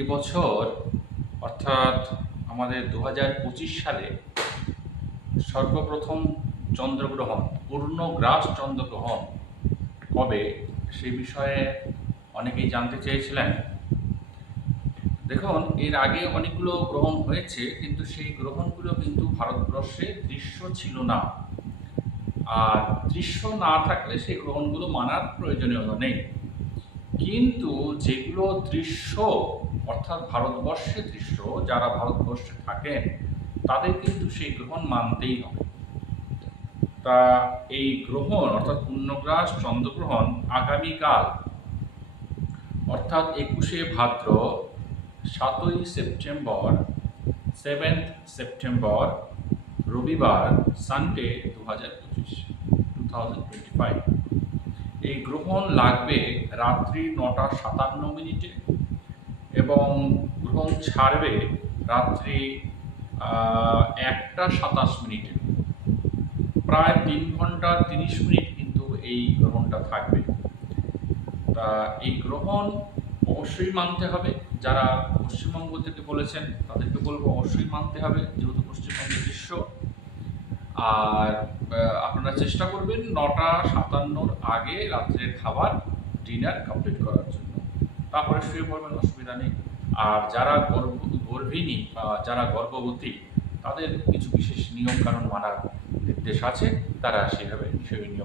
এবছর অর্থাৎ আমাদের ২০২৫ সালে সর্বপ্রথম চন্দ্রগ্রহণ, পূর্ণগ্রাস চন্দ্রগ্রহণ কবে সেই বিষয়ে অনেকেই জানতে চেয়েছিলেন। দেখুন, এর আগে অনেকগুলো গ্রহণ হয়েছে, কিন্তু সেই গ্রহণগুলো কিন্তু ভারতবর্ষে দৃশ্য ছিল না। আর দৃশ্য না থাকলে সেই গ্রহণগুলো মানার প্রয়োজনীয়তা নেই। কিন্তু যেগুলো দৃশ্য অর্থাৎ ভারতবর্ষে দৃশ্য, যারা ভারতবর্ষে থাকেন তাদের কিন্তু সেই গ্রহণ মানতেই হবে। তা এই গ্রহণ অর্থাৎ পূর্ণগ্রাস চন্দ্রগ্রহণ আগামীকাল অর্থাৎ ২১শে ভাদ্র, ৭ই সেপ্টেম্বর, 7th সেপ্টেম্বর, রবিবার, সানডে 2025। এই গ্রহণ লাগবে রাত্রি ৯টা ৫৭ মিনিটে এবং গ্রহণ ছাড়বে রাত্রি ১টা ২৭ মিনিটে। প্রায় ৩ ঘন্টা ৩০ মিনিট কিন্তু এই গ্রহণটা থাকবে। তা এই গ্রহণ অবশ্যই মানতে হবে। যারা পশ্চিমবঙ্গ থেকে বলেছেন তাদেরকে বলবো অবশ্যই মানতে হবে, যেহেতু পশ্চিমবঙ্গের দৃশ্য। আর আপনারা চেষ্টা করবেন ৯টা ৫৭-র আগে রাত্রের খাবার ডিনার কমপ্লিট করার জন্য, তারপরে শুয়ে পড়বেন, অসুবিধা নেই। আর যারা গর্ভিণী বা যারা গর্ভবতী তাদের কিছু বিশেষ নিয়ম কানুন মানার নির্দেশ আছে, তারা সেভাবে নিয়ম